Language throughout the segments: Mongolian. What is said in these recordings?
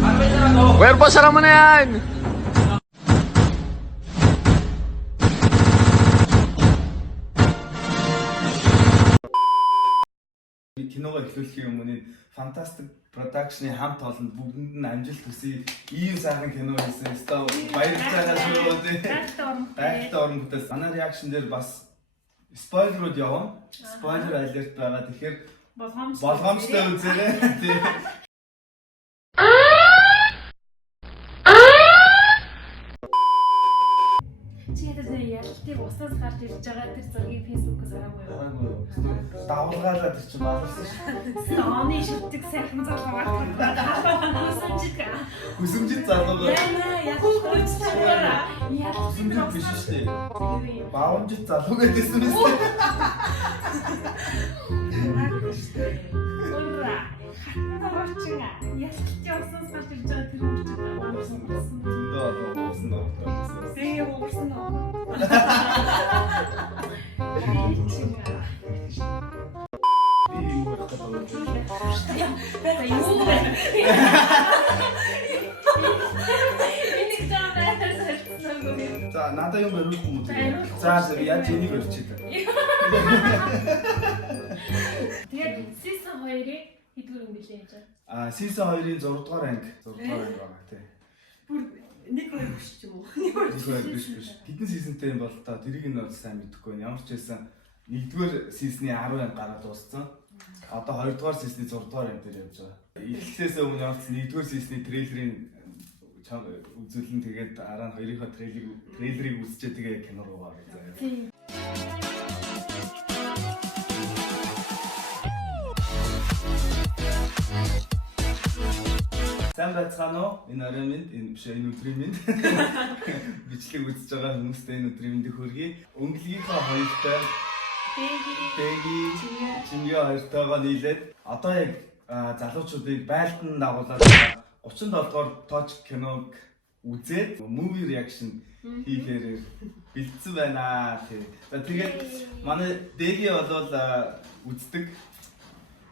Kuya, sara mo na yan! Киногоо эхлүүлэхийн өмнө Fantastic Production-ы хамт олон бүгдэнд нь амжилт хүсье. Ийм сайхан кино хийсэн. Өстөө баярлж байгаа шүү дээ. Гайхалтай орон бүтээс. Манай реакшн дээр бас спойлерууд явна. Спойлер алерт байгаа. Тэгэхээр болгоомжтой үзээрэй. Ялтыг усаас гарч ирж байгаа тэр зургийг фэйсбүүкээс хараагүй юу? Давлгаалаад тэр чинь баларсан шүү. Оны шүтдэг сайхан залуугаар Хүсэмжит залуугаар. Хүсэмжит биш шүү дээ. Баамжит залуу гэдээсэн юм шүү. Ура! Хатнаарчинга. Ялтыг усаас гарч ирж байгаа тэр үржиг баамжсан. Сэй уурсан уу? За надад юм бариулах юм уу? За яаж энийг өрчиж та. Тэгээд season 2-ийн хэдгээр юм билээ яаж? Season 2-ийн 6 дугаар анги байгаа тий. Бүр нэг хоёр биш ч юм уу? Нэг хоёр биш. Хэдэн seasonтэй юм бол та тэрийг нь бол сайн мэдэхгүй байна. Ямар ч байсан 1-р season-ы 10 анги гараад дууссан. Одоо 2-р season-ы 6-р анги дээр явж байгаа. Эхлэлээс өмнө явц 1-р season-ы трейлерын үзүүлэн тэгээд дараа нь 2-ийнхаа трейлерыг үзчихээ тэгээ кино руу гарах заяа. Тийм. Сайн байцгаана уу? Энэ орой минь, энэ биш энэ өдрийн минь. Бичлэг үзэж байгаа хүмүүстээ энэ өдрийн мэндийг хүргэе. Өнгөлгийнхаа хоёртой Бэги, Чингээ хоёртойгоо нийлээд одоо яг залуучуудыг байлдан дагуулад 37 дугаар touch киног үзээд movie reaction хийхээр бэлдсэн байна. За тэгээд манай Дэги болвол үздэг.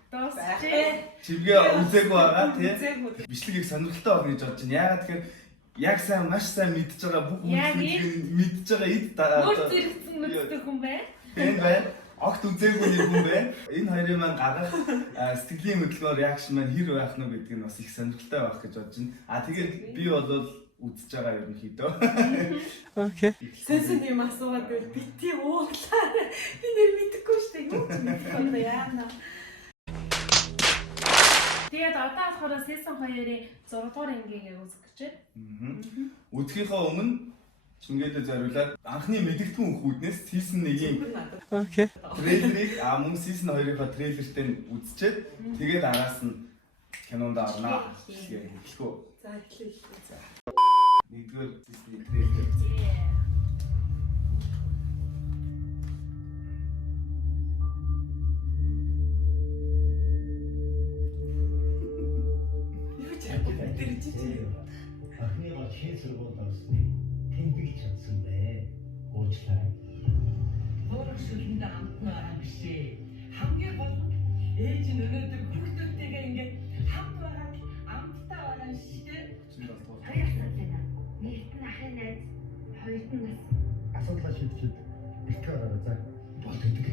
Чивгээ үзээгүй байгаа тийм. Бичлэгийг сонирхолтой болно гэж бодож байна. Яагаад тэгэхээр яг сайн маш сайн мэдж байгаа бүх хүмүүсийг мэдж байгаа эд Өөр зэрэгцэн мэддэг хүн бай. Тийм байна. Огт үзээгүй нэг хүн байна. Энэ хоёрын маань гарах сэтгэлийн хөдөлгөөн реакшн маань хэр байх нь гэдг нь бас их сонирхолтой байх гэж бодож байна. Тэгээд би бол үзэж байгаа ерөнхийдөө. Окей. Сэнсэн юм асуугаад байл бити ууглаа. Би нэр мэдэхгүй шүү дээ. Юу ч мэдэхгүй яана. Тэгээд одоо болохоор season 2-ийн 6 дугаар ангийг үзэх гэж байна. Үзэхийнхээ өмнө Чингээдээ зориулаад анхны мэдэгдэхүүн хүүхнээс season 1-ийн трейлерыг мөн season 2-ийнхаа трейлертэй үзчихэд тэгээд араас нь кинонд орно. Эхлэх үү? За эхлэе. За. 1-р season-ийн трейлер. Анхныгоо хийн сургууль орсныг тэмдэглэж чадсан бэ. Уучлаарай. Өөрөөр шүлэнд амтнаа байгаа бишээ. Хамгийн гол нь ээж нь өнөөдөр хүүхдүүдтэйгээ ингээд хамт байгаад амттай байгаа шүү дээ. Хоёрсан байна. Нэгт нь ахын найз, хоёрт нь нас. Асуудлаа шийдчихэд ихтэй гараа за. Болт гэдэг.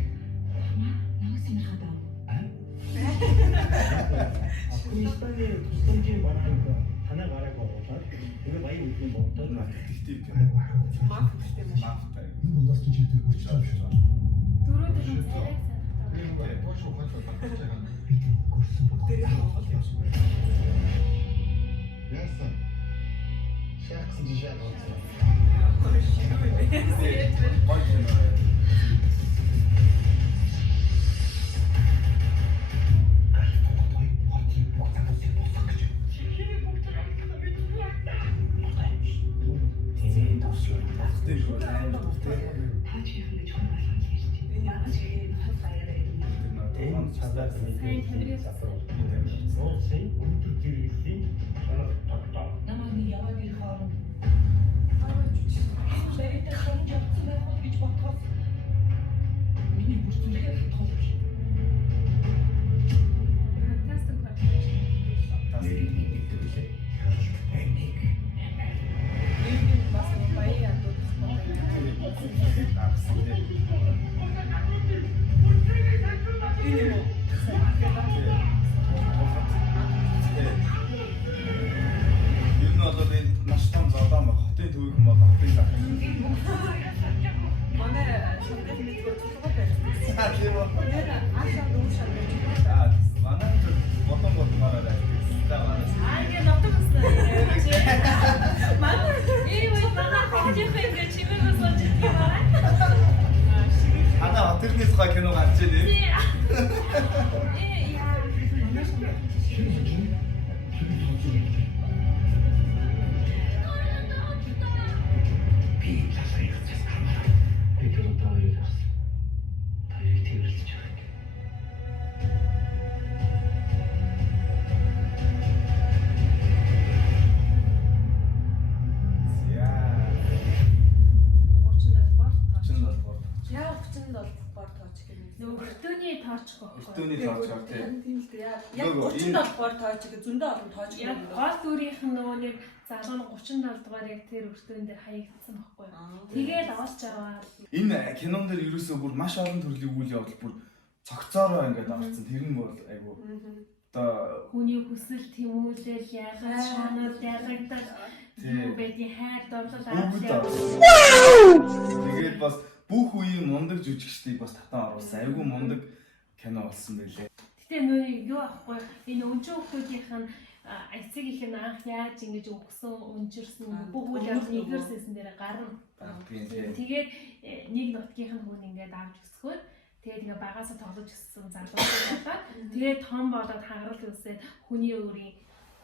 Намайг сонирхоод аа. Афганистаны тусламжийн бараанд танаа гарааг оруулаад тэгээ баян үдний боддоо Актив Мах гэдэг юм уу? Махтай. энэ удаас ч чийдэр өчөж байгаа. Дөрөв дэх царайг санагдав. Тоош ухаж байгаа. Би гөрсөн бүгд явсан. Яасан. Шахсан жишээ болсон. Намайг нэг яваад ирэх хооронд Лэрэтэ хамж явсан байх уу гэж бодхоос миний бүртүүлэхээр хатгал биш. Fantastic. мэдгүй тулгууд байсан. Аа тийм үү. Тэгээд аашаа дүүшаа байж байгаа. Аа манай ботомоор та манай. Аа ингэ нотогсоо яа. Манай ээ манай хожих юм гэж чимээгөө сууж байгаа. Хана хотэрний тухай кино гарч ирээ. Би засаях засамаар. Би түрүү тааврыг авсан. Тааврыг тэрэлж байгаа. Яа. 37 тооч. 37. Яа 37-оор тооч гэнэ. Нөгөө өртөөний тооч гоо. Өртөөний тооч гоо тийм. Тийм л дээ. Яг Нөгөө 37-оор тооч гэх зөндөө олон тооч Яг гол дүрийнх нь нөгөө нэг залгын 37 дугаар яг тэр өртөөнд дээр хаягдсан байхгүй юу. Тэгээд аваад аваад Энэ кинон дээр ерөөсөө бүр маш олон төрлийн үйл явдал бүр цогцоороо ингээд авчихсан. Тэр нь бол айгу одоо хүний хүсэл тэмүүлэл яагаад шонол ярагдах юу байдгийг хайр дурлал бүгд тэгээд бас бүх үеийн мундаг жүжигчдийг бас татан оруулсан. Айгу мундаг кино болсон байлээ. Гэтэ нөө юу ахгүй энэ өнчөө хүмүүсийнх нь эцэг их нь анх яаж ингэж өгсөн өнчирсэн бүх үйл явдал нэгэрсэн дээр гарна. Тэгээд нэг нутгийнх нь хүн ингээд авч өсгөөд тэгээд ингээ багасаа тоглож өссөн залуучууд болоод тэгээд том болоод хагарал үсээд хүний өөрийн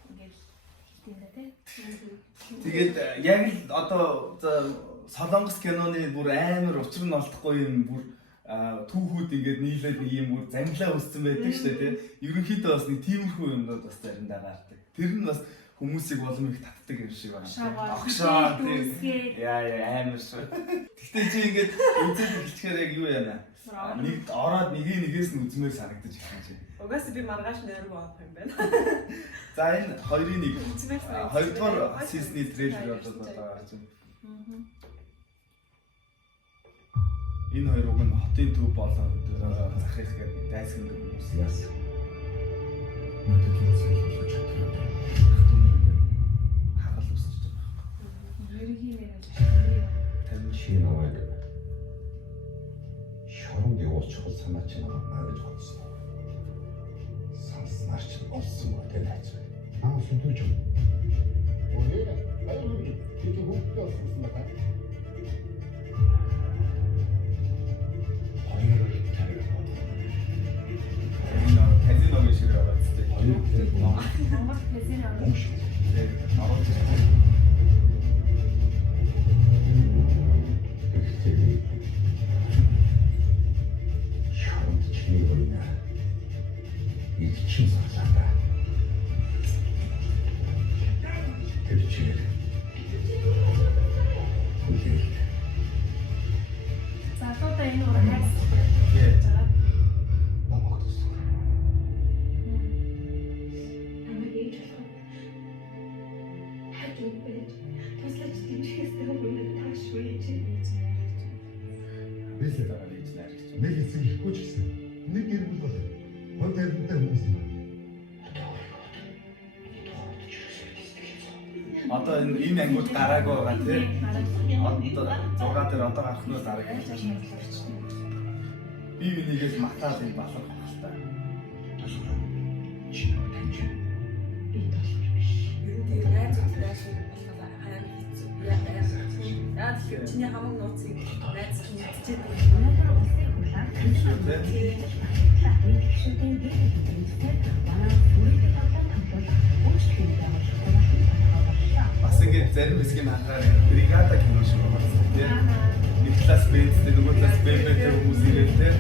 ингээд тийм дээ тий. Тэгээд яг л одоо Солонгос киноны бүр амар учир нь олдохгүй юм бүр түүхүүд ингээд нийлээд нэг юм бүр замлаа өссөн байдаг шүү дээ тий. Ерөнхийдөө бас нэг тиймэрхүү юмнууд бас заримдаа гардаг. Тэр нь бас хүмүүсийг улам их татдаг юм шиг байна. Огшоо тий. Яа амар шүү. Гэхдээ чи ингээд үзэл хэлчихээр яг юу яана? Нэг ороод нэгээс нь үзмээр санагдаж байна чи. Угаасаа би маргааш нэр боох юм байна. За энэ хоёрын нэг хоёрдугаар сизны трейлер болоод байгаа чинь. Энэ хоёр уг нь хотын төв болоод захих гэдэг дайсагндаг хүмүүс яасан. Надад энэ зүйл чадвар хагал үсэж байгаа. Ерөнхий нэр Тань шинэвэг шоронд явуулчихвал санаа чинь байна гэж бодсон. Санснаар ч болсон мó гэж хайж байна. Сүдүүж юм. Өөрөө аюул гэж хүүхдээ болсон байна. Казиногийн шиг байгаа зү. Монгол казино шоронд чиний өрнө. Их чин сарлаа. Тэр чинь. залуудаа энэ урагаас Намайг ээж болох. Хаж үгүй. Туслаж дэмжихээс өмнө тааш үеж. Бэлээ байгаа гэж найрч. Нэг хэсэг ихгүй ч гэсэн нэг гэр бүл бол хонь тарихтай хүмүүс юм. Одоо энэ ангууд гараагүй байгаа тий. Одоо 6 дээр одоо гарах нь дараа гэж байна. Би нэгээс матаад энэ балах хэрэгтэй. Чи тэнцэн. Би толгой биш. Ер нь тийм найзууд байшин болохоор хаяа хийцүү. Яа тэгэхээр чиний хамаг нууцыг найз чинь мэдчихэв. Өнөөдөр улсын хурлаар гишүүдийн дэвшилтэд манай бүрийн тавтан хамтуулах үйлчлэгийг байгуулах бололтой боллоо. Бас ингээд зарим хэсгийн анхаарал бригада кино шиг байна тий. Нэг класс бэндтэй нөгөө класс бэндтэй хүмүүс ирээд тий.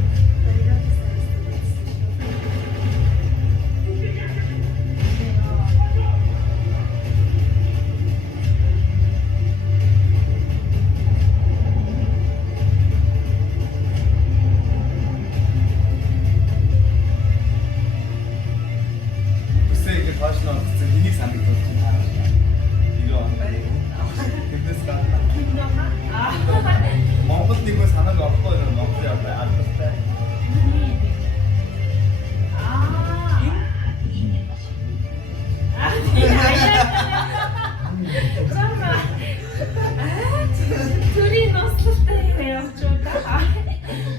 Монгол нэг нь санааг авахгүй байна. Монгол яваа албатай. Төрийн нослолтой явж байгаа. Яасан.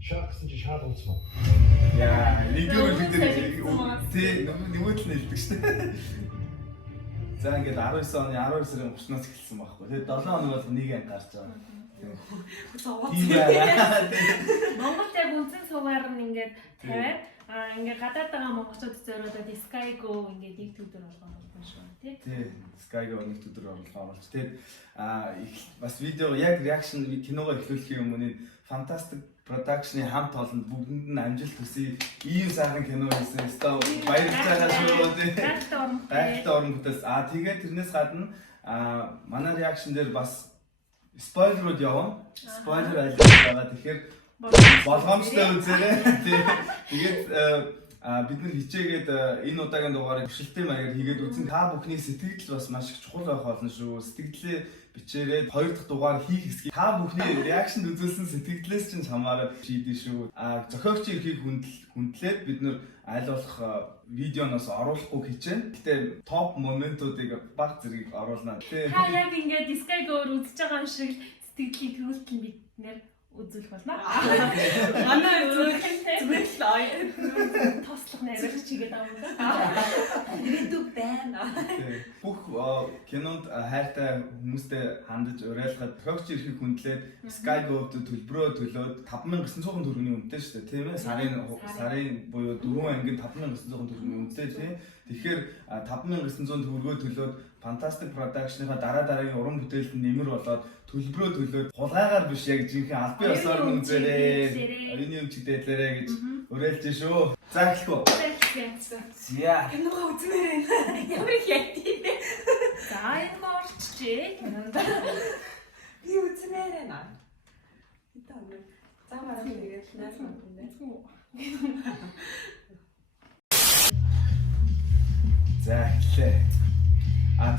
Шаахсан чи шаал ууцсан. Яа, нэгдүгээр Өвөн үлдээ. солигдсон. Тий, нөгөөд нь хэлдэг шүү дээ. За ингээд 19 оны 12 сарын 30-наас эхэлсэн байхгүй. Тэгээд 7 хоног бол нэг анги гарч байгаа. Тийм байна. Монгол яг үнсэн суугаар нь ингээд тавиад ингээд гадаад байгаа монголчууд зориулаад Sky Go ингээд нэг төдөр болгоно болсон шүү тий. Тий, Sky-го нэг өдөр орлогоо оруулж. Тэгээд бас видео яг реакшн киногоо эхлүүлэхийн өмнө Fantastic Production-ы хамт олонд бүгдэнд нь амжилт хүсье. Ийм сайхан кино хийсэн. Өстой баярлж байгаа шүү тий. Гайхалтай орон бүтээс. Тэгээд тэрнээс гадна манай реакшн дээр бас спойлерууд явна. Спойлер айлж байгаа. Тэгэхээр болгоомжтой үзээрэй. Тэгээд бид нар хичээгээд энэ удаагийн дугаарыг хөшөлттэй маягаар хийгээд үзэн та бүхний сэтгэл бас маш их чухал байх болно шүү. Сэтгэлээ бичээрээд 2 дахь дугаар хийх хэсгийг та бүхний реакшнд үзүүлсэн сэтгэлээс чинь хамаараад шийдэн шүү. Зохиогчийн эрхийг хүндлээд бид нар аль болох видеоноос оруулахгүй хичээнэ. Гэтэ топ моментуудыг баг зэргийг оруулнаа. Та яг ингээд Sky Go-оор үзэж байгаа юм шиг сэтгэлийг төрүүлтэн бид нэр үзүүлэх болно. Манай зүгээр л Тослох найруулагч хийгээд байгаа юм да. ирээдүй байна. Бүх кинонд хайртай хүмүүстэй хандаж уриалгаад зохиогчийн эрхийг хүндлээд Sky Go-д төлбөрөө төлөөд 5900 төгрөгийн үнэтэй шүү дээ. Тийм ээ. Сарын буюу 4 ангийн 5900 төгрөгийн үнэтэй тийм. Тэгэхээр 5900 төгрөгөө төлөөд Fantastic Production-ийнхаа дараагийн уран бүтээлд нэмэр болоод төлбөрөө төлөөд хулгайгаар биш яг жинхэнэ албан ёсоор нь үзээрэй. Оюуны өмчөд дээлээрэй гэж уриалж шүү. За эхлэх үү? За. Киногоо үзмээр байна. Ямар их ятий бэ? За энэ орчжээ. Би үзмээр байна. Итаа. За мараа тэгээд найз мандаа. За эхлэе.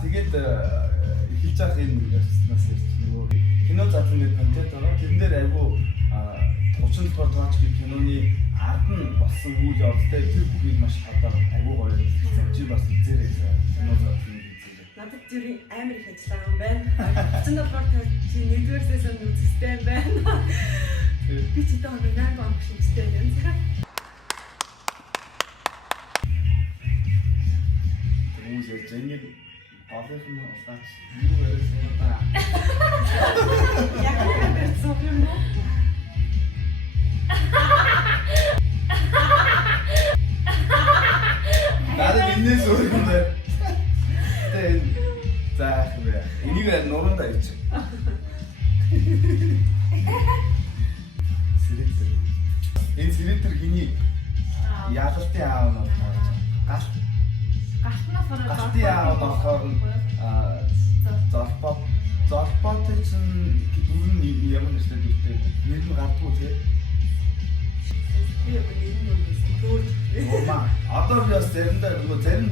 Тэгээд эхэлж байгаа энэ ярьснаас нөгөө кино задлан гэдэг контент байгаа. Тэрэн дээр айгүй 30 дугаар тооч гэх киноны ард нь болсон үйл явдалтай тэр бүхийг маш хадаа айгүй гоё хэлсэн. Чи бас үзээрэй кино задлан үзээрэй. Надад зүр амар их ажиллаа юм байна. 30 дугаар тооч чи 1-р сезон үзэстэй байна. Би ч одоо 8 бам үзэстэй байна. Хүмүүс ярьж энийг олонх нь улаач юу яриасан ба. Яг үнээр зөв юм уу? Надад энэс өөр юм байна. Тэгээд за хэмээ. Энийг нуруунд авч. Сэрэтэр. Энэ сэрэтэр хиний яалтын аав нь гал галтын аав нь болохоор зорпотой чинь дүүр нь ямар нэштэй дүүртэй нэр нь гардгүй тий. Би яг нэг юм төөр. Маа одоо би бас зарим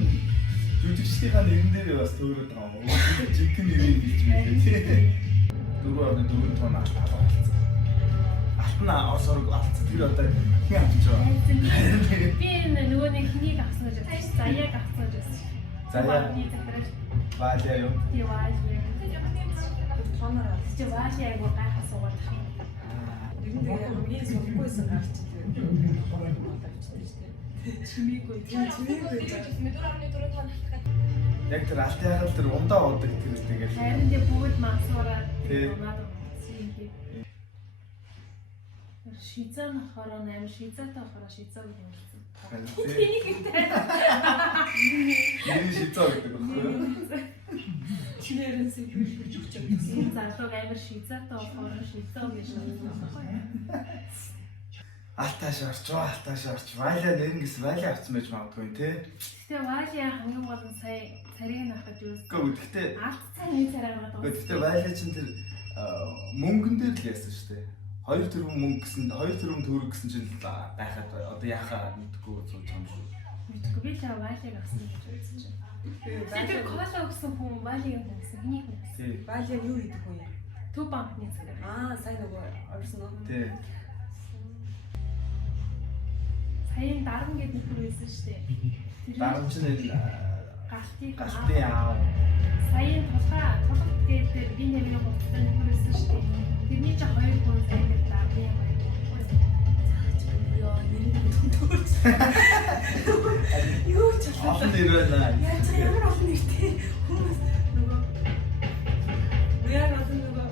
жүжигчдийнхаа нэрнээр бас төөрөд байгаа юм. Жинхэнэ нэрийг хэлж байна тий. 4.4 тонн албаа. Алтна орсорог алдсан. Тэр одоо хин авч байгаа. Би энэ нөгөө нэг хнийг авсан гэж байна. Заяаг авсан гэж байна. Заяа. Би захирал. Ваалиа юу? Би ваалиа. Тоноор авсан. Чи ваалиа айгуу гайхах суугаад байна. Нэгэн хамгийн сургуйсан гарч Чимээгүй. Яг тэр алтын хагал тэр ундаа удаг тэр тэгээд Харин дэ бүгд масуураад Тий. надад сийгээ. Шизан хороо нээр шизатай хороо шизаа гэж хэлсэн. энэ шийдэл гэдэг баггүй. чинээрэн сэвэрж өгч байгаа. Энэ залуу амар шизатай хороо шизаа гэж хэлсэн. Алтааш орч. Ваалиа нэрэнгээс ваалиа авсан байж магадгүй тий. Тэгээ ваалиа хамгийн гол нь сая царийг нахаж юус. Гэхдээ Алт цай нэг царай гаргаад байгаа. гэхдээ ваалиа чинь тэр мөнгөн дээр л яасан шүү дээ. 2 тэрбум мөнгө гэсэн 2 тэрбум төгрөг гэсэн чинь байхад одоо яхаа мэдгүй сууж юм шүү. Мэдгүй би л ваалиаг авсан гэж үзсэн чинь. Тэр кола өгсөн хүн ваалиаг өгсөн. Энийг өгсөн. Тий. Ваалиа юу хийдэг вэ? Төв банкны царай. Сайн нөгөө орсон уу? Тий. Саяын дарга гэдэг нөхөр байсан шүү дээ. Дарамч нь Галтыг галтын аав. Саяын тулгат гэдэг би нэрийн хувцастай нөхөр байсан шүү дээ. Тэрний чинь 2 хүн саяын дарга юм байна. Яа, нэр төгөөч. Юу ч Олон нэр байна. яаж ямар олон нэртэй хүмүүс нөгөө яг олон нөгөө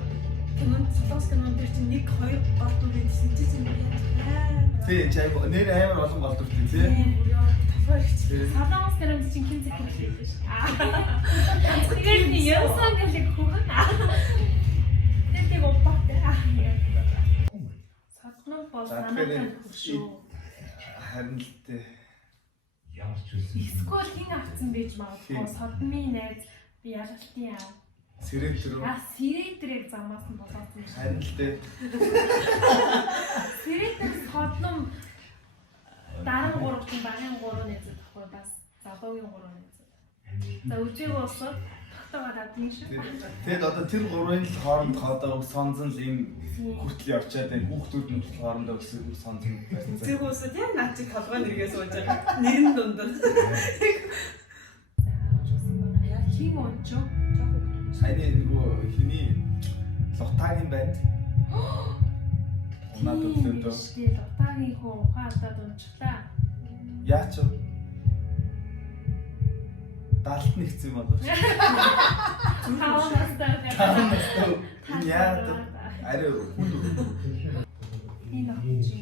солонгос кинон дээр чинь 1 2 гол дүр гэдсэн чинь яаж Тий, чайг нэр амар олон гол дүртэй тий. тавар их. Солонгос гэрэмд чинь хин зэхэр хийсэн шүү дээ. Тэгээд ни явсан гэдэг хүүхэн. Тэдэг оппатай. Саднуу бол санаатай шүү. Харин л дээ. Ямар ч үсэн. Эсвэл хин авцсан байж магадгүй содмын найз би ялгалтын аа. Сэрэл рүү. Сирэтрийг замаас нь болоосон шүү. Харин л дээ. Сирэтэр содном дараа 3-ын багын 3 найз тахгүй бас залуугийн 3 найз. За үжиг уусаад тогтоогоод авдгийн шүү. Тэгэд одоо тэр гурвын л хооронд хоодоо сонзон л ийм хүртэл явчаад байна. Хүүхдүүд нь хоорондоо өсөж сонзон байсан. Зэрэг усад яг наад чиг толгой нэргээ сууж байгаа. Нэрэн дундаа. Яг хин ончоо. Саяны нөгөө хиний Лутагийн банд. Надад төлөвдөө. Тэгээд Лутагийн хүн ухаалтаад унчлаа. Яач вэ? Далд нэгцэн болов. Таавнастай. Энэ яагаад арай хүнд Энэ очиж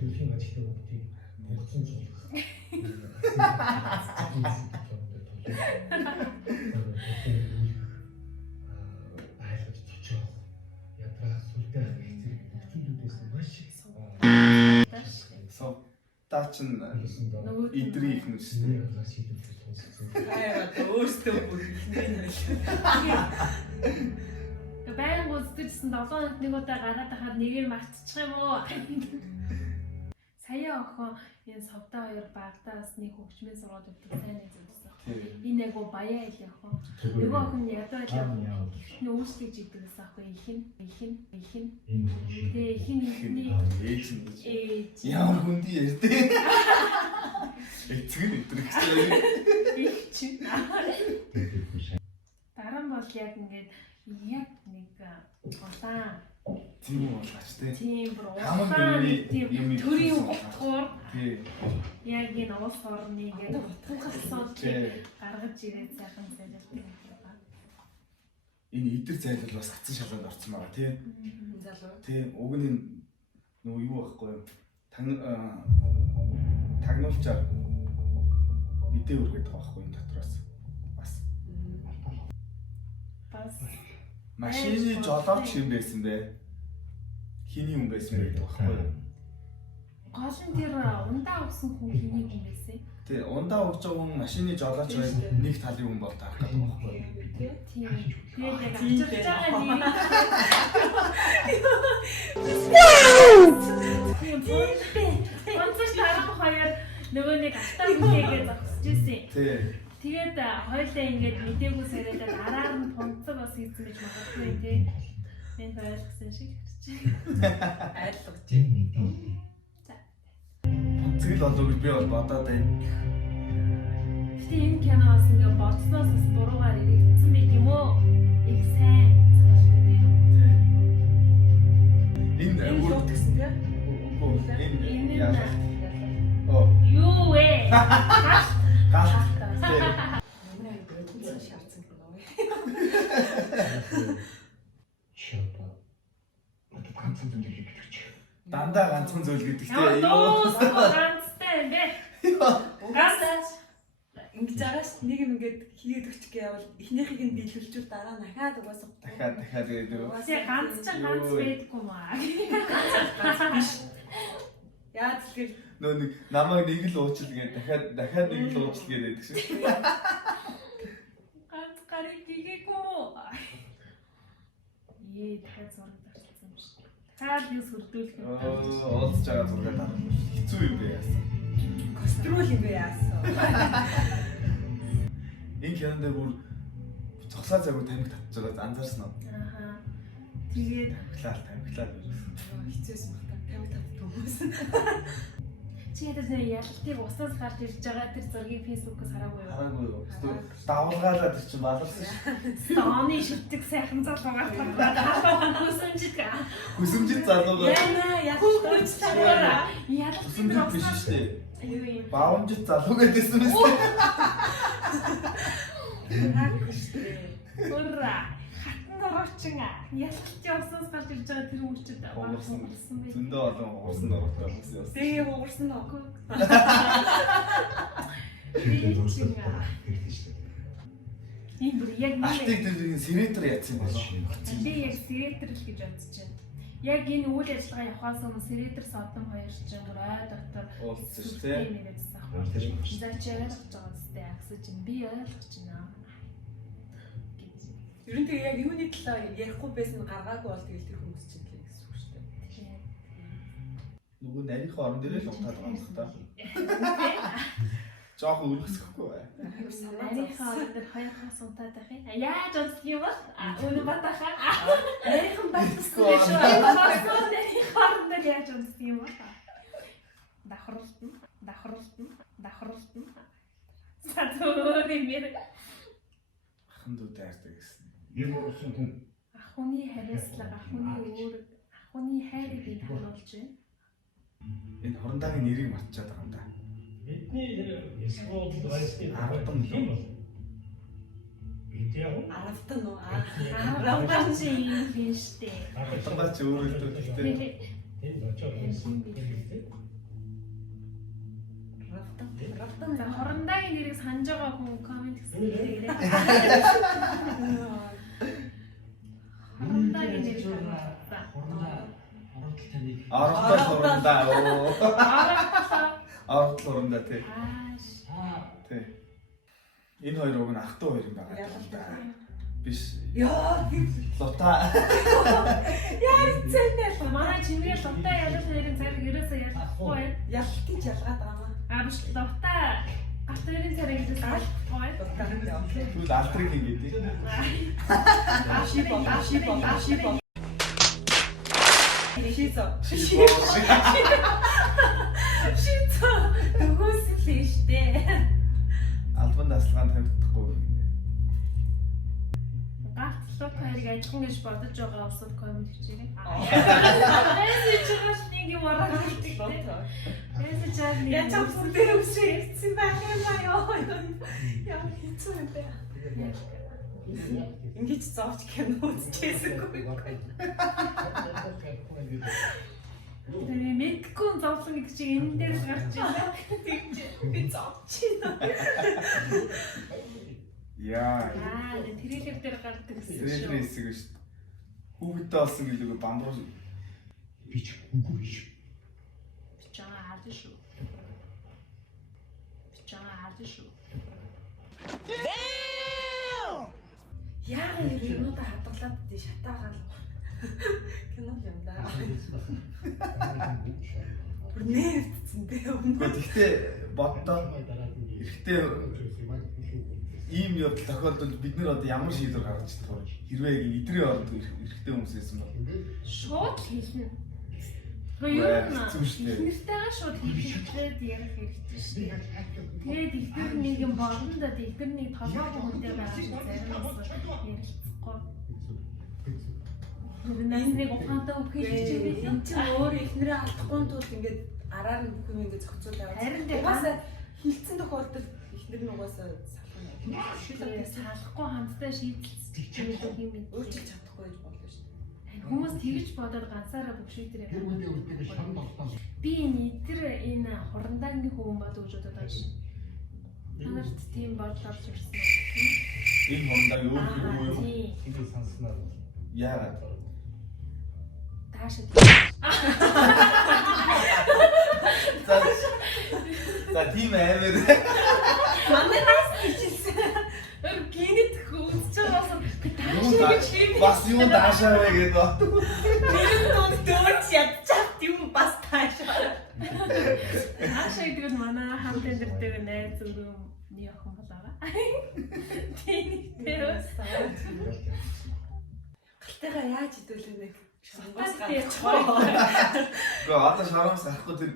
төлхийн ажлын бүгдийг болгосон зүйл. Айлгаж цочоо. Ядраа сүлдээ хэцүү нөхцөлүүдээс маш их таа чин идрий их нүстэй. Аа өөртөө бүр ихнээ. Баян гүйцэтгэжсэн 7 хоногт нэг удаа гараад хахад нэгийг мартчих юм уу? Сая охин энэ совда хоёр багтаас нэг хөгжмийн сургууль өгдөг сайн нэг зүйлсэн. Энэ айгу баяа ил охин. Нөгөө охин ядуу ил. Ихний өөрсдөө жигдэгсэн аахгүй ихэн. Тэгээ ихний Ээж нь. Ямар хүнд ярьдээ. Эцэг нь өдрөгчтэй. их чи. Дараа нь бол яг ингээд яг нэг улаан Тийм болгоч тээ. тийм бүр Хамаг улаан юм тийм төрийн утгаар Тий. яг энэ уус орны ингээд утгах асуудлыг гаргаж ирээд сайхан зайлшгүй байна. Энэ идэр зайлал бас гацсан шалганд орсон байгаа тий. Залуу. Тий. Уг нь нөгөө юу байхгүй юу? Тагнуулчаар мэдээ өргөдөг байхгүй энэ дотроос. Бас машины жолооч юм байсан бэ? Хиний хүн байсан байдаг байхгүй юу? Гол нь тэр ундаа өгсөн хүн хиний хүн байсан. Тий, ундаа өгч байгаа хүн машины жолооч байл нэг талын хүн бол таах гэдэг байхгүй юу? Тийм. Тэгээд яг авчирч байгаа нэг онцгой дараа хоёр нөгөө нэг автомобилгээ зогсож ирсэн. Тий. Тэгээд хоёулаа ингээд мэдээгүй сараад араар нь тунцаг бас хийсэн гэж магадгүй тий. Энд ойлгосон шиг хэвчээ. Айлгаж. Тэгэл болов гэж би бол бодоод байна. Гэтэ энэ киноос ингээд бодсноос бас буруугаар ирэгдсэн байт юм уу? Их сайн зохиолтой тий. Энэ Энэ юу гэсэн тий? энэ яа. Оо. Юу вэ? Галт. Тий. Манай бүгд шаардсан гэнэ. Шопа. Мод ганцхан зүйл гэдэг чи. Дандаа ганцхан зүйл гэдэгтэй Юу ганцтай юм бэ? Угаасаа ингэж байгаач нэг юм ингээд хийгээд өгчих гэвэл эхнийхийг нь биелүүлчихвэл дараа нь дахиад угаасаа дахиад гэдэг. Угаасаа ганц байдаггүй маа. яа тэгэхээр Нөө нэг намайг нэг л уучил гээд дахиад нэг л уучил гээд байдаг шүү. Ганц гарыг хийгээгүй. Дахиад зураг тарчсан юм шиг. Дахиад юу сүрдүүлэх юм. Уулзж байгаа зураг дараа. Хэцүү юм бэ яасан. кострол юм бэ яасан. Энэ кинонд бүр цогцлаа загвар тамхи татж байгаа анзаарсан уу? Ааха. Тэгээд Тамхилаа ерөөс. Хичээс махтаа 50 50 хүмүүс. Чи ядаж ялалтыг уснаас гарч ирж байгаа тэр зургийг фэйсбүүкээс хараагүй юу? Хараагүй юу. Давалгаалаад тэр чинь баларсан шүү. Дооны шүтдэг сайхан залуугаар татгаад Хүсэмжит залуугаар. Яна ялхууч цагаараа. Хүсэмжит биш шүү дээ. Юу юм? Баамжит залуу гэдээсэн мэт. Ура! Хатан ороочин ялалтын уснаас гарч ирж байгаа тэр хүмүүсд Уурсан бай. Зөндөө олон уурсан ороотой хүмүүс яасан. Тэгээ уурсан нөө. ийм бүр яг Алтыг тэр сенатор яатсан байх. би яг сиретер л гэж бодож байна. Яг энэ үйл ажиллагаа явахаас өмнө сиретер содон хоёр ч юм уу ой доктор Уулзсан шүү дээ. За чи ойлгож байгаа үстэй агсаж чинь би ойлгож байна. Ер нь тэгээ яг юуны талаар ярихгүй байсан гаргаагүй бол тэгэл тэр хүмүүс чинь л гэсэн үг шүү дээ. Нөгөө нарийнхаа орон дээр л утаад байгаа юм л та. Жохон өргөсөхгүй бай. Нарийнхаа орон дээр хоёр хас унтаад байх юм. Яаж унтдаг юм бол өнөө батахаа. Нарийнхан Батсан шүү. Нарийнхаа орон дээр яаж унтдаг юм бол давхарлтна. Сатуур нэмэр. Ахын дүү дайрдаг гэсэн. Юм болсон хүн Ахуны хариуцлага, ахуны хайрыг би харуулж байна. Энэ хорондагийн нэрийг мартчихад байгаа юм да. Бидний эсбол байсны Аратан юм бол. Идеал. Аратан нөө. Рамган чи юм биш үү? Хорондаа ч өөрөө л дүүтэй. Энэ очоод Рафтан. За хорондагийн нэрийг санаж байгаа хүн комент хийгээрэй. Хорондагийн нэрийг санаа. Аргатай хорондаа. Аргатай хорондаа тий. Тий. Энэ хоёр уг нь ах トゥ хоёр юм байгаа юм да. Биш. Яа, Лута. яа цэнэ. Манай чимээ лута ялах нэрийн цариг ерөөсөө ялахгүй байна. Ялтын жалгаад байгаа маа. Биш лута гатэрийн цариг ерөөсөө ялахгүй байна. Түл алтрыг хийгээд. Ашиба. Шийцо. Төгөөс л штэ. Албан дасгалгаанд тавигдахгүй. Гатлуу хоёрыг ажиллах гэж бодож байгаа усуд комент хийчихээ. Мессеж байгаа шүү нэг юм ороод ирдэг. Мессеж аа нэг. Я чам бүрдээ өсөйцсэн байх юм аа. Яа хэцүү юм бэ? Ингэж зовч кино үзчихээсэнгүй. Тэр мэдгүй зовлон гэдэг чинь энэ дээр л гарч байна. Би зовч байна. Яа. Трейлер дээр гардаг гэсэн Трейлер шүү. хэсэг шүү. Хүүхдтэй болсон гэлээ бамбар би ч үгүй биш. Чаа харж шүү. Яа юмудаа хадгалаад тий шатаагаал. Кино юм да. Бүр нэрдсэн дээ өмнө. Гэхдээ боддоо эрэгтэй ийм явдал тохиолдолд бид нэр одоо ямар шийдвэр гаргаж чадах вэ? Хэрвээ эдрийн оронд эрэгтэй хүмүүс байсан бол Шууд хэлнэ. Юу юм аа? Нэртэйгээ шууд хэлээд ярих хэрэгтэй шүү дээ. Тэгээд ихтер нэг юм болно да ихтер нэг толгой хүнтэй байгаа чинь зарим бас ярилцахгүй. Нэг ухаантай үг хэлж байгаа. Энд чинь өөр ихнэрээ алдахгүй тул ингээд араар нь бүх юм ингээд зохицуулаад. Харин тэр угаасаа хилцэн тохиолдолд ихнэр нь угаасаа салахгүй хамтдаа шийдэлцэх юм юм. өөрчилж чадахгүй гэж бодлоо шүү дээ. Хүмүүс тэгж бодоод ганцаараа бүх шийдвэр Тэр үедээ үлдээгээ шаран болсон. би энэ хурандагийн хүн бодож бодоод байгаа ш. Танарт тийм бодлоор ирсэн. энэ хондог юу юу энэ санснаа. яагаад Таашаа. За тийм амар. Манай нас хийчихсэн. Гинэт хөөж байгаа Бас юу даашаа вэ гэдэг. Тэр дөөч ядчих юм бас таашаа. Таашаа гэдэг нь манай хамт амьдардаг найз өрөөний охин болоо. Тийм тэрс. Галтайгаа яаж хідүүлнэ? Бас Гэхдээ одоо шараас гарахгүй тэр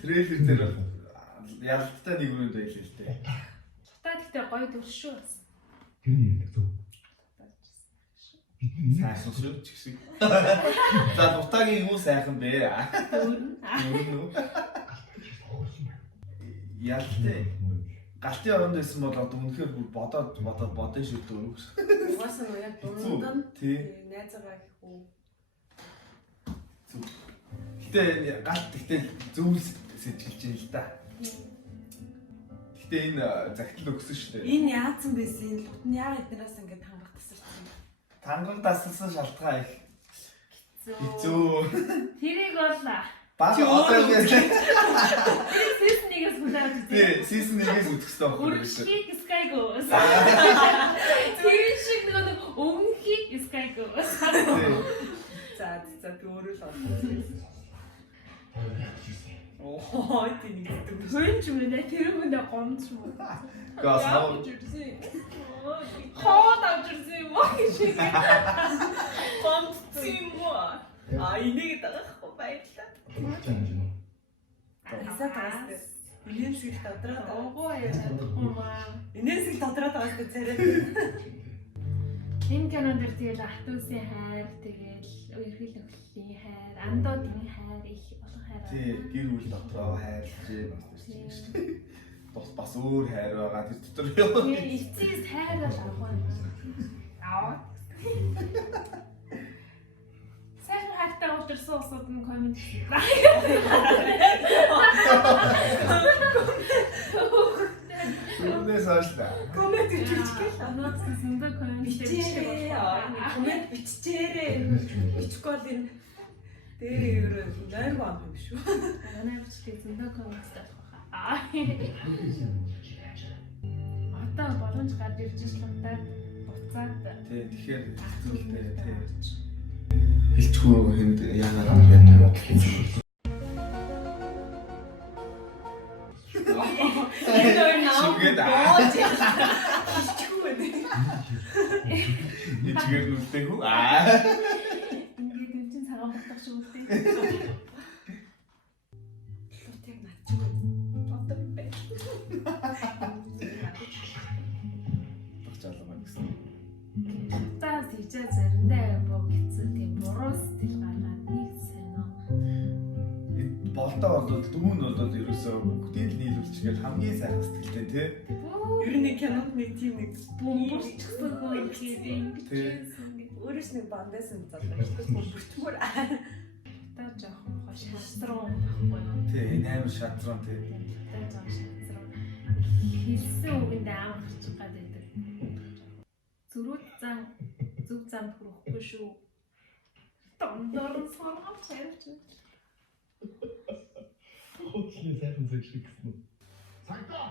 трейлер дээр ялалттай нэг юм байлээ л дээ. Та гэхдээ гоё дүр шүү. Тэр нь яг зөв. Сайхан шүү ч гэсэн. За дутаагийн юу сайхан бэ? Юу? Ялтай. Галтын оронд байсан бол одоо үнэхээр бүр бодоод шүү дээ. Угаасаа яг дунд тий. найзаагаа гэх үү. Гэтэ галт гэхдээ зөвс сэжгэлж юм л да. Гэтэ энэ загтал өгсөн шүү дээ. Энэ яатсан байсан энэ лут нь яагаад эднээс ингэж хангах тасарсан юм. Тангал тасалсан шалтгаан их хэцүү. Тэрийг бол Баг одоо яасан. Season-ээс хүлээж үзье. Тий, season 1-ээс үзэх хэрэгтэй байна. Өргөшгийг Skygo. Тэр шиг нэг өмнөхийг Skygo. За өөрөө л олсон. Оо тийм нэг гэдэг. Хөөч юм нэ тэр хүндээ гомч юм уу? Гас хаа. Хоод авчирсан юм уу шиг. Гомц юм уу? Энийг даахгүй баярлаа. Хасаа таастай. Инээс их додроод Ого яа. инээс их додроод байгаа царай. Энэ кинон дээр тэгэл Алтуусын хайр, тэгэл Үерхэл нөхөлийн хайр, Андуудын хайр их олон хайр. Тий, гэр бүл дотроо хайрлаж байна. Бас өөр хайр байгаа. Тэр дотор юу? Эцсээс хайр бол авах юм. Аа. Сайн хайртай уулзсан усууд нь коммент хийсэн. Үнээс хойшлаа. Коммент хийчихээ. Анаас зөндөө коммент Бичээрээ. Коммент бичээрээ. Бичихгүй бол энэ дээр ерөө нойрго ам юм шүү. Манай бичлэг зөндөө коммент тавих баха. Одоо боломж гарч ирж байгаа буцаад Тий, тэгэхээр зүйлтэй тий. Хэлчихгүй хүнд яагаад юм бэ гэсэн. Чигээд Бичихгүй байна. чигээр нүдтэй хүү. ингээд юм чин цагаан болдог шүү дээ. Лут яг надчгүй. Одоо бай. Багчаалаа гэсэн. Таас ичээ заримдаа бог гэсэн тийм буруу сэтгэл гаргаад нэг сайн уу. Болдоо бол дүүн бол ерөөсөө бүгдийг нийлүүлчихгээл хамгийн сайхан сэтгэлтэй тий. Ер нь кинонд нэг тийм нэг Бомборчсан хөө ихэд ингэж өөрөөс нэг бандасан залуу бөтмөр та жоохон хош хасруу байхгүй юу? Тий, энэ амар шатрон тий. Та жоохон шатруу. Хэлсэн үгэндээ аав гарчих гад байдаг. Зүрүүд зам зөв зам хүрхгүй шүү. Дондор соргож хайрч. Хоцны сайхан зөвшиг гэсэн. Цагтаа.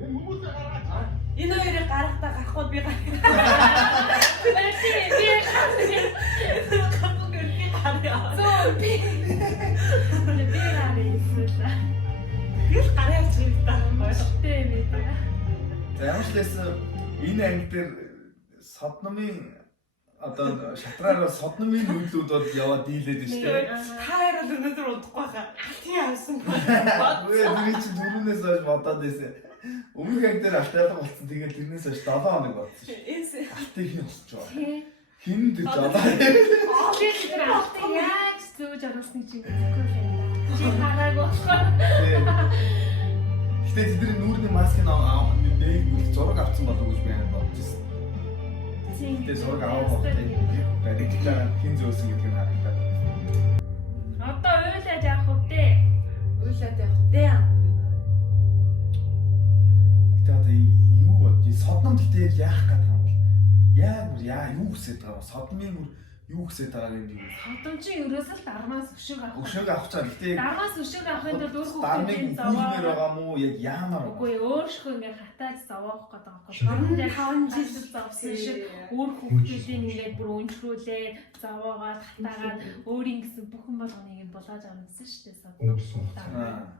Энэ хүмүүсээ гаргаач. энэ хоёрыг гаргахтаа гарахгүй би гарах. Гэл гараа явчих таа. За ямарчлаас энэ анги дээр содномын одоо шатраараа содномын үйлдүүд бол яваад дийлээд байна шүү дээ. Та хоёр л өнөөдөр удахгүй хаа. Тийм авсан. Үгүй би чи дөрөвнөөс хойш бодоод байсан. Өмнөх анги дээр алтаалга болсон. Тэгээд тэрнээс хойш 7 хоног болсон шүү. Эс Алтыг хин болчих жоо. Хин дэж аваа. Тэр ахтай яаж зөөж оруулсныг чи мэдэхгүй байна. Чи хараагүй болохоор. Гэтэ тэдний нүүрний маскын нэг зураг авсан болов уу гэж би бодчихсон. Тэгээ зураг авах хэрэгтэй. Баригдаа хин зөөсөн гэдэг нь харагдаад. Одоо уйлаж явах үдэ. уйлаад явах дээ. Гэтэ одоо юу бод? Содном гэдэг яах гэдэг юм бол яа юу хүсэж байгаа? Содмын юу хүсэж байгааг юм бэ? Содом чи ерөөсөө л дармаас өшөөг авах. Өшөөг авах чаа. Гэтэ Дармаас өшөөг авахын тулд өөр дармыг хүүхдийн гүйлмээр зовоо. байгаа мó яг яамаар байгаа. Үгүй өөршгөө ингээ хатааж зовоох гэдэг байгаа Баруун байхгүй. 5 жил жил зовсон шиг өөр хүүхдүүдийн ингээд бүр өнчрүүлээд зовоогоод хатаагаад өөрийн гэсэн бүхэн болгоныг юм булааж авах гэсэн шүү дээ содом.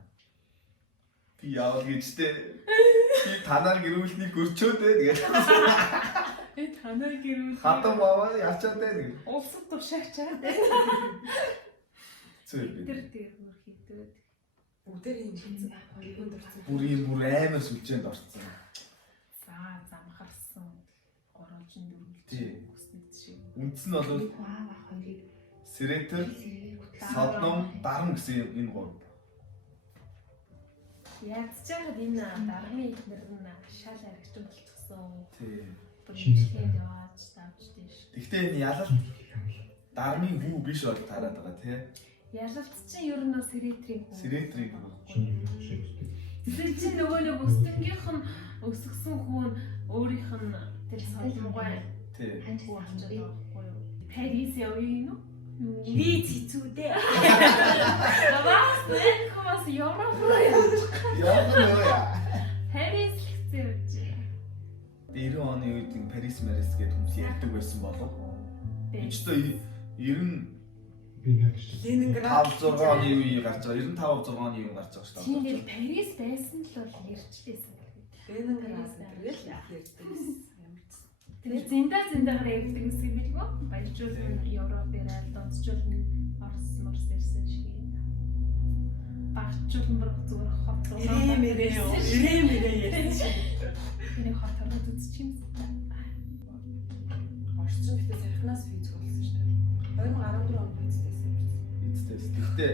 Би яавал гэжтэй. Би танаар гэрүүлний гөрчөөд ээ тэгээд Танай гэрүүл хатан баваа яачаад байна. улсад тушаачаад. Хэцүү Тэр байдаг. тэр хөр хийдэг. Бүгдээр юм Чиний байх хоёрыг Бүр амар сүлжээнд орцсон. За замхарсан 3-4 Тий. үснэт шиг. Үндс нь бол аав ах хоёрыг Сретер, Содном, Дарам гэсэн энэ гурав. Ядж байгаад энэ даргын ихнэр нь шал аригчин болчихсон. Тий. Шинжлэхэд яваач давж тийш. Гэхдээ энэ ялалт Дармын хүү биш бол тараад байгаа тий. Ялалт чинь ер нь сэрэтрийн хүн. Сэрэтрийн хүн. Эсвэл чи нөгөө нэг өсдөнгийнх нь өсгсөн хүн өөрийнх нь тэр солонгой Тий. хүү авчаад байгаа байхгүй юу? Парис явъя нү? Нийт хэцүү дээ. Наваас нэг хүмүүс Европ руу явж. Яа. Парис хэвчээж. 90 оны үед ин Парис Марис гэдэг хүмүүс ярьдаг байсан болов. Энэ ч одоо 90 Ленинград 5 6 оны үе гарч байгаа. 95 6 оны үе гарч байгаа шүү Тийм дээ. л Парис байсан л бол ярьчлээсэн. Ленинград гэдэг л ярьдаг байсан. Тэр зиндагаар ярьдаг гэсэн юм билгүй? Баяжуул Европ ирээд донцчул Орос морс ирсэн шиг юм. Багчул мөр зүгээр хот руу Ирээ ярьсан. энэ хот руу үзчих юм. Орчин гэдэг сайхнаас физик болсон шүү дээ. 2014 онд физиксэн. Эцэс. Гэхдээ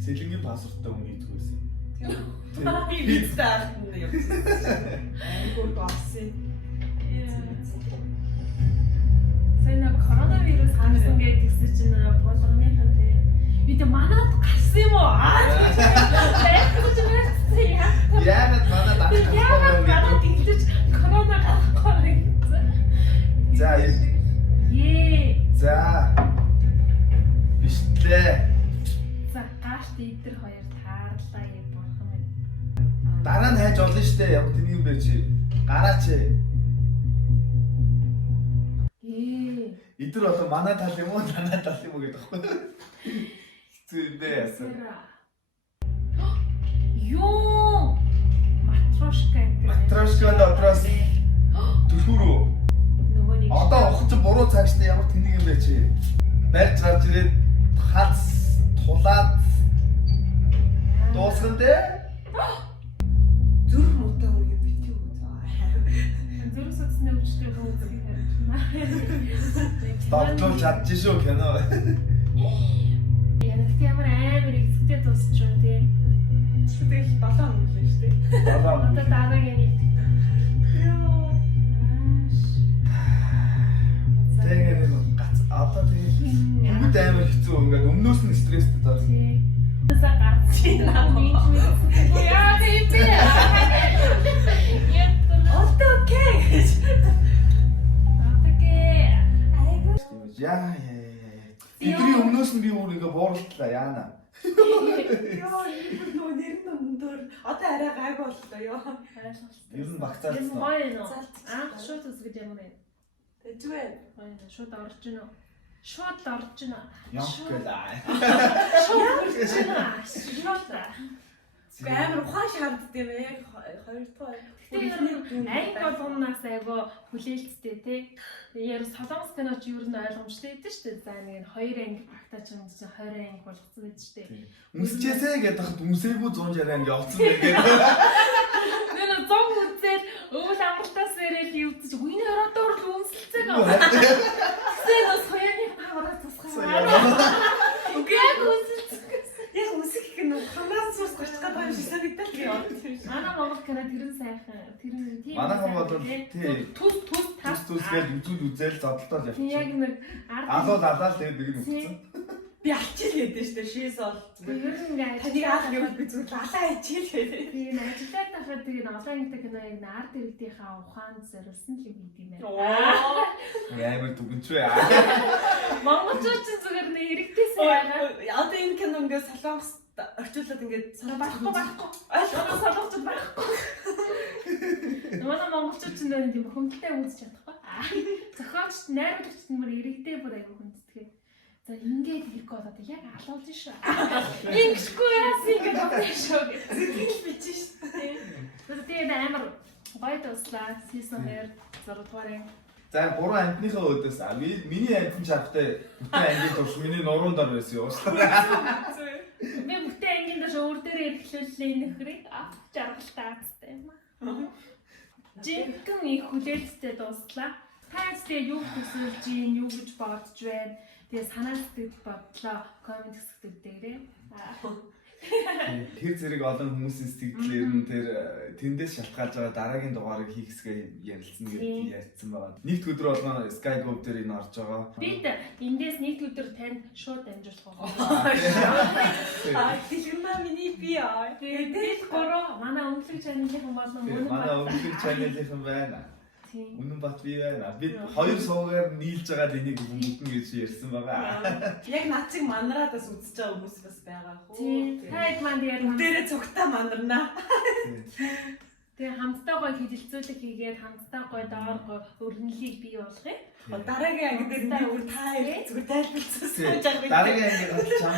сэлэнгийн пассворттой өмнө хийдэг байсан. Би физиктэй ахын явсан. Айгуу болсон. Сайн нэг коронавирус ханасан гэдгийгсэн чинь болгоныхан тий. Бид манад гарсан юм уу? Яагаад манад Яагаад манад ингэж корона гарахгүй гэсэн. За За. Бишлээ. За гашт идэр хоёр таарлаа юм бурхан минь. Дараа нь хайж олно штэ. Яг тийм юм байж. Гараач. Идэр болоо манай тал юм уу? Танай тал юм уу гэдэг байхгүй. Хэцүү юм бэ яасан. Юу? Матрошка гэдэг. Матрошка дотроос түлхүүрөө. Нөгөө нэг Одоо ухаж буруу цааштай ямар тэнэг юм бэ чи? Барьж гарч ирээд хац тулаад дуусган дээ. Зүрх муутай үг юм бит юу. зүрх судасны өвчтэй хүн үзэх юм байна. Давтуул чадчих шүү кино. Яг ямар амар эзэгтэй дуусч юм тий. Тэгэл 7 хоног л шүү дээ. Одоо дараагийн нэг. Тэгээд гац одоо тэгээд бүгд амар хэцүү ингээд өмнөөс нь стресстэй даа. За гарцیں۔ Яа тийм би. Окей. Окей. Яа. Эдрийн өмнөөс нь би өөр ингээ бууралтлаа яана. Йоо, энэ нөө нэр нь өндөр. Одоо арай гайг боллоо ёо. Ер нь багцаалцсан. Энэ гоё. Анх шууд үзгээд ямар юм. Тэжвэ. Гоё. Шууд орж гинэ. Шууд орж гинэ. Ямгэлаа. Шууд орж гинэ. Шууд. Амар ухаан шаарддаг юм яг 2 дахь. Тэгэхээр анги болгоноос айгаа хүлээлттэй тий. Яг солонгос киноч юу нь ойлгомжтой байдаг шүү дээ. За нэг 2 анги багтаач юм чинь 20 анги болгоцсон байдаг шүү дээ. Үсчээсэй гэдэг хад үсээгүй 160 анги явцсан байдаг. Нэр зам үзэл өвөл амралтаас ирэл юуцж үний ороод л үнсэлцэг аа. Тэгсэн нь соёны хавраа тусгай. Үгүй үнсэлцэг. Яг үсэх гэх нь хамаас цус гарч байгаа юм шиг санагдал тийм. Манай Монгол кино тэрэн сайхан тэрэн тийм. Манайхан бол тий. Түс Түс гээд үзүүл үзэл зодтолтол тийм яг явчихсан. нэг Алууд алаад тэгээд нэг нь өгсөн. Би алчил гэдэг шүү дээ. Шээс бол. ер нь ингээд Таныг аах юм би зүгээр алаа ичил гэдэг. тийм ажиллаад тахад тэгээд онлайнтай кино яг арт иргэдийнхаа ухаанд зориулсан л юм гэдэг юм байна. Амар дүгнчвэ. Монголчууд ч зүгээр нэг иргэдээсээ яагаад Одоо энэ кино ингээд солонгос орчуулад ингээд байхгүй. ойлгоно солонгосд байхгүй. Манай монголчууд ч нэг тийм хөндлөлтэй үзэж чадахгүй. Зохиолч найруулагч нар иргэдээ бүр аягүй хүндэтгээд. За ингээд ирэх гээд одоо яг алуулж шүү. Ингэшгүй яасан ингээд бодсон шүү. Сэтгэл бичсэн шүү. Тэгээд амар гоё туслаа. Season 2 6 дугаар. За 3 амтныхаа өдөөс миний амтны чавтай бүтэн ангийн турш миний нуруунд ор байсан юу. Би бүтэн ангийн дэж өөр дээр ирэхлүүлээ нөхрийг жаргалтай азтай юм аа. Жинхэнэ их хүлээлттэй дуслаа. Та тэгээ юу төсөөлж ийн, юу гэж бодож байна. Тэгээ санаа сэтгэл бодлоо комент хэсэгт дээрээ. Тэр зэрэг олон хүмүүсийн сэтгэлээр нь тэр тэндээс шалтгаалж байгаа дараагийн дугаарыг хийх хэсгээ ярилцсан гэж ярьсан байна. Нэгд өдөр болгоо Sky Go дээр энэ орж байгаа. Бид эндээс нэг өдөр танд шууд амжуулах гоо. Дэлгэрмаа миний би аа. Тэгээд гурав манай өнглөг чаналын болон Манай өнглөг чаналын байна. Тийм. Үнэн бат би байна. Бид хоёр суугаар нийлж байгаа энийг хүмүүтэн гэж ярьсан байгаа. Яг над чиг манараад бас үзэж байгаа хүмүүс бас байгаа хөө. Тийм. Таад манд яг Дээрээ цогтаа манарнаа. тэгээ хамтдаа гоё хилэлцүүлэг хийгээд хамтдаа гоё доор гоё өрнөлийг бий болгоё. Дараагийн анги дээр би бүр та зүгээр тайлбарлсан гэж байгаа. Дараагийн анги чам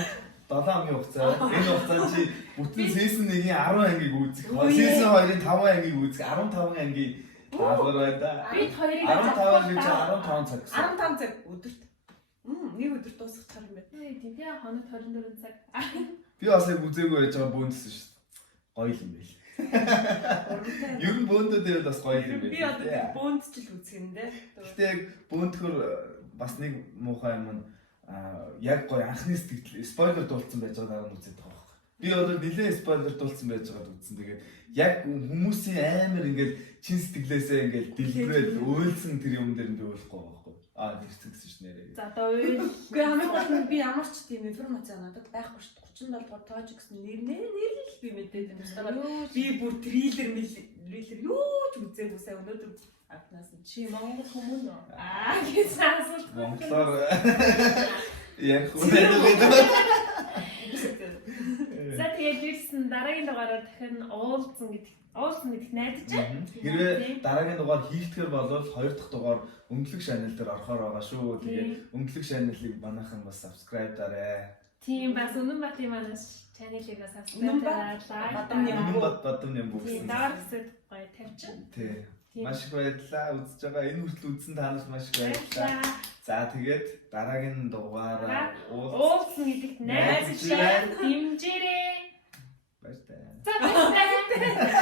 7 хоногийн хугацаа. Энэ хугацаанд чи бүтэн season 1-ийн 10 ангийг үзэх, season 2-ийн 5 ангийг үзэх, 15 ангийн таавар байна. Бид хоёрыг 15 гэж 15 цаг. 15 цаг өдөрт. Нэг өдөр дуусгах юм байна. тийм тийм хоногт 24 цаг. Би бас яг үзээгүй байж байгаа бөөндсөн шүү дээ. Гоё юм байл. Ер нь бөөндөө бас гоё юм байл. Би одоо бөөндчл үзэх юм дээ. Гэтэ яг бөөндхөр бас нэг муухай юм нь яг гоё анхны сэтгэл спойлер дуулсан байж байгаа дараа нь үзээд байгаа байхгүй. Би одоо нэлээд спойлер дуулсан байж байгаад үзсэн. Тэгээд яг хүмүүсийн амар ингээд чин сэтгэлээсээ ингээд дэлгэрээд уйлсан тэр юм дээр би ойлгохгүй байгаа байхгүй. Нэрцэгсэн ш нэрээ. За одоо уйл. Үгүй хамгийн гол нь би ямар ч тийм информац надад байхгүй шүү дээ. 37 дугаар тоож гэсэн нэрлэл би мэдээд юм байна. Би бүр трейлер юу ч үзээгүй сая өнөөдөр авнаас Чи Монгол хүмүүс нөө. Гэж асуулт. Монголоор яг үнэхээр За тэгээд ирсэн дараагийн дугаараар дахин уулзсан гэдэгт найдаж байна. хэрвээ дараагийн дугаар хийхдгээр бол 2 дахь дугаар өнглөг channel дээр орохоор байгаа шүү. Тэгээд өнглөг channel-ыг манайхан бас subscribe дараа. Тийм бас Үнэн Батын манаас channel-ыг бас subscribe дараа. Бадам юм бүгд. Тийм доор хэсэг гоё тавьчих. Тий. Маш их баярлалаа үзэж байгаа. Энэ хүртэл үзсэн танаас маш их баярлалаа. За тэгээд дараагийн дугаараа уулзсан гэдэгт найдаж байна. Дэмжээрэй. баярлалаа. За баярлалаа.